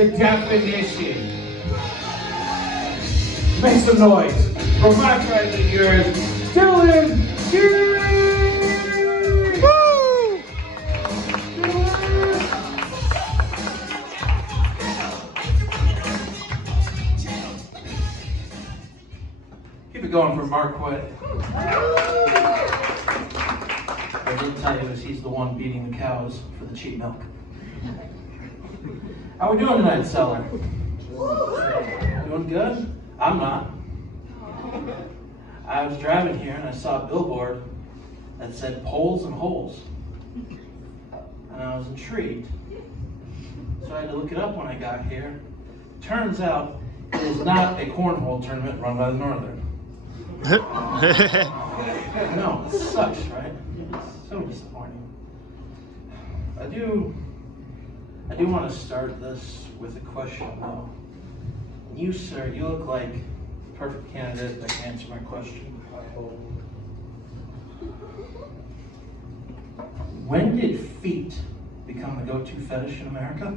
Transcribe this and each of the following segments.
The definition. Make some noise for my friend and yours, Dylan Keith! Woo! Keep it going for Marquette. I did tell you is he's the one beating the cows for the cheap milk. How we doing tonight, Seller? Doing good? I'm not. I was driving here and I saw a billboard that said poles and holes. And I was intrigued. So I had to look it up when I got here. Turns out it is not a cornhole tournament run by the Northern. No, it sucks, right? So disappointing. I do want to start this with a question though. You, sir, you look like the perfect candidate that can answer my question. When did feet become the go-to fetish in America?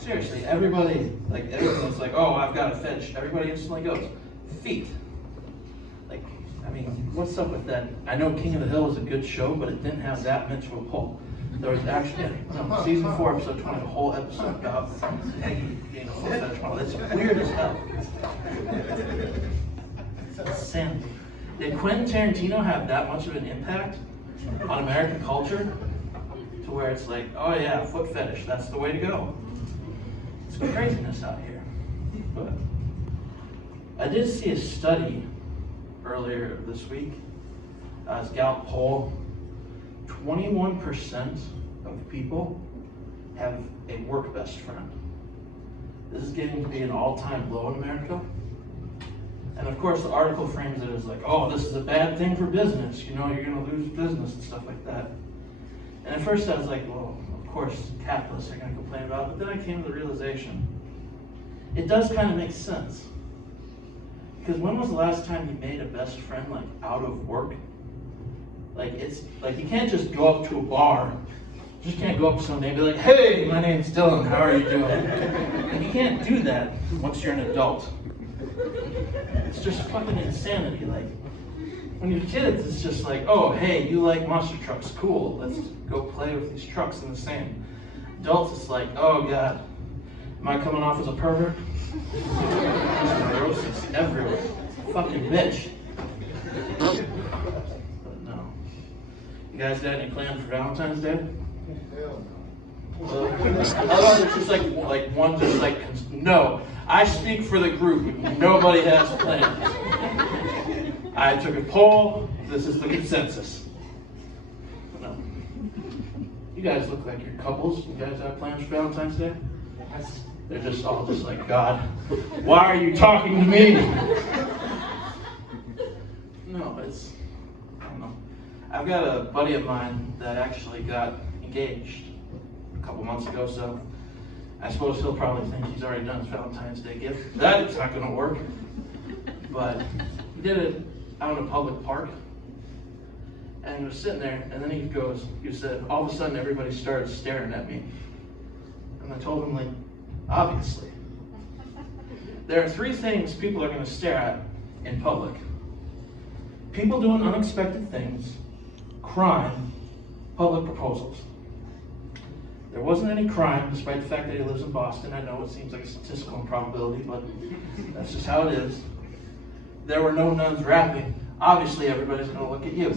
Seriously, everybody, like everyone's like, oh, I've got a fetish. Everybody instantly goes, feet. Like, I mean, what's up with that? I know King of the Hill was a good show, but it didn't have that much of a pull. There was actually, season 4, episode 20, the whole episode about Peggy being a full fetish model. It's weird as hell. It's insanity. Did Quentin Tarantino have that much of an impact on American culture to where it's like, oh yeah, foot fetish, that's the way to go? It's craziness out here. But I did see a study earlier this week, as Gallup poll, 21% of people have a work best friend. This is getting to be an all-time low in America. And of course, the article frames it as like, oh, this is a bad thing for business. You know, you're going to lose business and stuff like that. And at first I was like, well, of course, capitalists are going to complain about it. But then I came to the realization, it does kind of make sense. Because when was the last time you made a best friend like out of work? Like it's like you can't just go up to a bar. You just can't go up to somebody and be like, hey, my name's Dylan, how are you doing? And you can't do that once you're an adult. It's just fucking insanity. Like when you're kids, it's just like, oh, hey, you like monster trucks, cool. Let's go play with these trucks in the sand. Adults, it's like, oh god, am I coming off as a pervert? Neurosis everywhere. Fucking bitch. But no. You guys got any plans for Valentine's Day? I thought it's just like one just like, no. I speak for the group. Nobody has plans. I took a poll. This is the consensus. No. You guys look like you're couples. You guys have plans for Valentine's Day? They're just all just like, God, why are you talking to me? No, it's, I don't know. I've got a buddy of mine that actually got engaged a couple months ago, so I suppose he'll probably think he's already done his Valentine's Day gift. That is not going to work. But he did it out in a public park. And he was sitting there, and then he said, all of a sudden everybody started staring at me. And I told him, like, obviously. There are 3 things people are going to stare at in public. People doing unexpected things, crime, public proposals. There wasn't any crime, despite the fact that he lives in Boston. I know it seems like a statistical improbability, but that's just how it is. There were no nuns rapping. Obviously, everybody's going to look at you.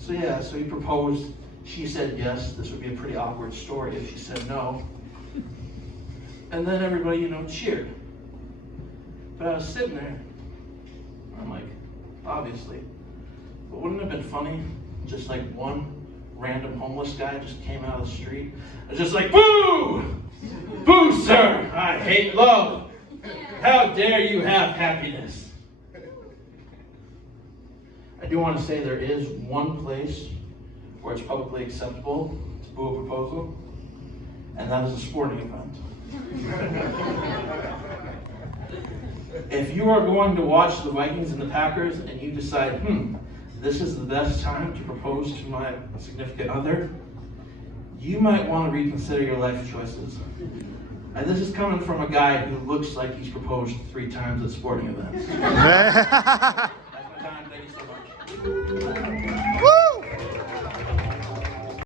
So yeah, so he proposed. She said yes. This would be a pretty awkward story if she said no. And then everybody, you know, cheered. But I was sitting there, I'm like, obviously. But wouldn't it have been funny, just like one random homeless guy just came out of the street and just like, boo! Boo, sir! I hate love! How dare you have happiness? I do want to say there is one place where it's publicly acceptable to boo a proposal, and that is a sporting event. If you are going to watch the Vikings and the Packers and you decide, this is the best time to propose to my significant other, you might want to reconsider your life choices. And this is coming from a guy who looks like he's proposed 3 times at sporting events. That's my time. Thank you so much.